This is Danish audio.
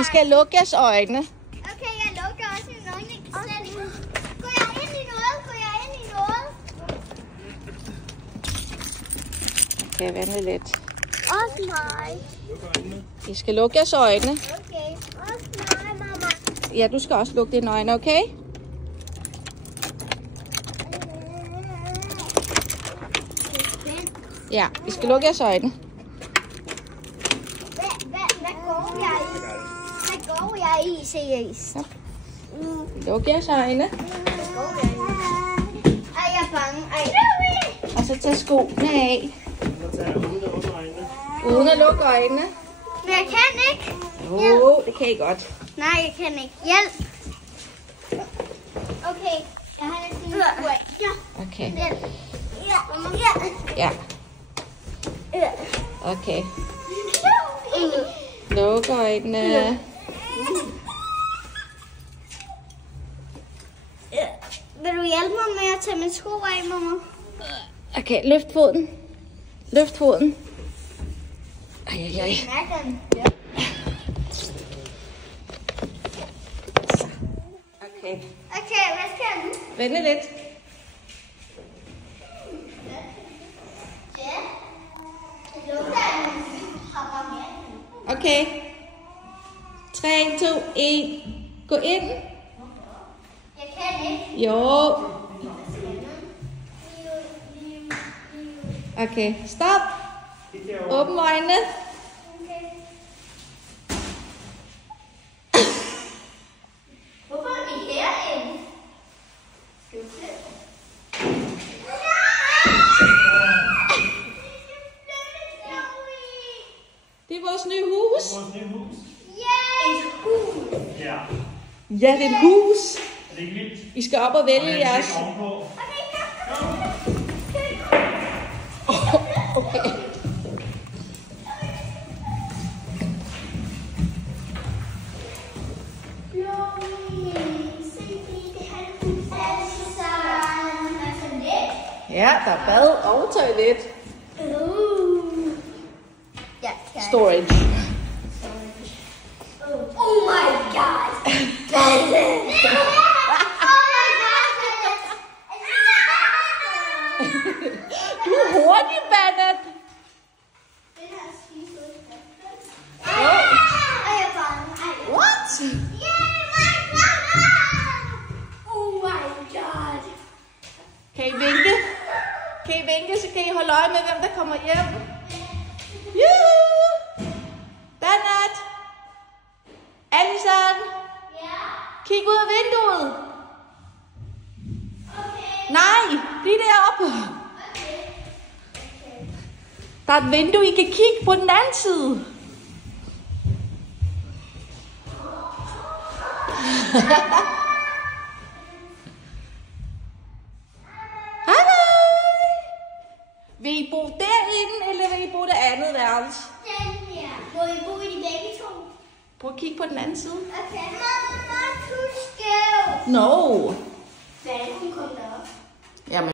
I skal lukke jeres øjne. Okay, jeg lukker også mine øjne. Går jeg ind i noget? Går jeg ind i noget? Okay, vente lidt. Også mig. I skal lukke jeres øjne. Okay, også mig, mamma. Ja, du skal også lukke dine øjne, okay? Ja, I skal lukke jeres øjne. Hvad går jeg i? Hvad går jeg i, seriøst? Luk jeres øjne. Hvad går jeg i? Ej, jeg er bange. Ej. Og så tag skoene af. Uden at lukke øjnene. Men jeg kan ikke. Jo, det kan I godt. Nej, jeg kan ikke. Hjælp. Okay, jeg har lidt dine sko af. Ja. Okay. Hjælp. Ja. Ja. Okay. Luk øjnene. Vil du hjælpe mig med at tage mine sko af, mamma? Okay, løft foden. Løft foden. Ej. Ja. Okay. Okay, hvad skal jeg nu? Vente lidt. Ja. Lugter af hopper med. Okay. 3, 2, 1. Gå ind. Jeg kan ikke. Jo. Okay, stop. Åbn øjnene. Hvorfor er vi herinde? Skal vi se? Det er vores nye hus. Ja! Et hus! Ja. Ja, det er et hus. Er det ikke vildt? I skal op og vælge jeres. Okay. Ja, der er bad og toilet. Storage. Oh my god! Du er hurtig, Bennett. What? Oh my god! Kan I vinke? Kan I vinke, så kan I holde øje med, hvem der kommer hjem. Juhu! Bennett! Allison! Ja? Kig ud af vinduet. Okay. Nej, lige deroppe. Der er et vindue, I kan kigge på den anden side. Hej. Vil I bo derinde, eller vil I bo det andet værelse? Den her. Må I bo i de begge to? Prøv at kigge på den anden side. Okay. Mamma, du skal. No. Hvad er det, hun kom derop? Jamen.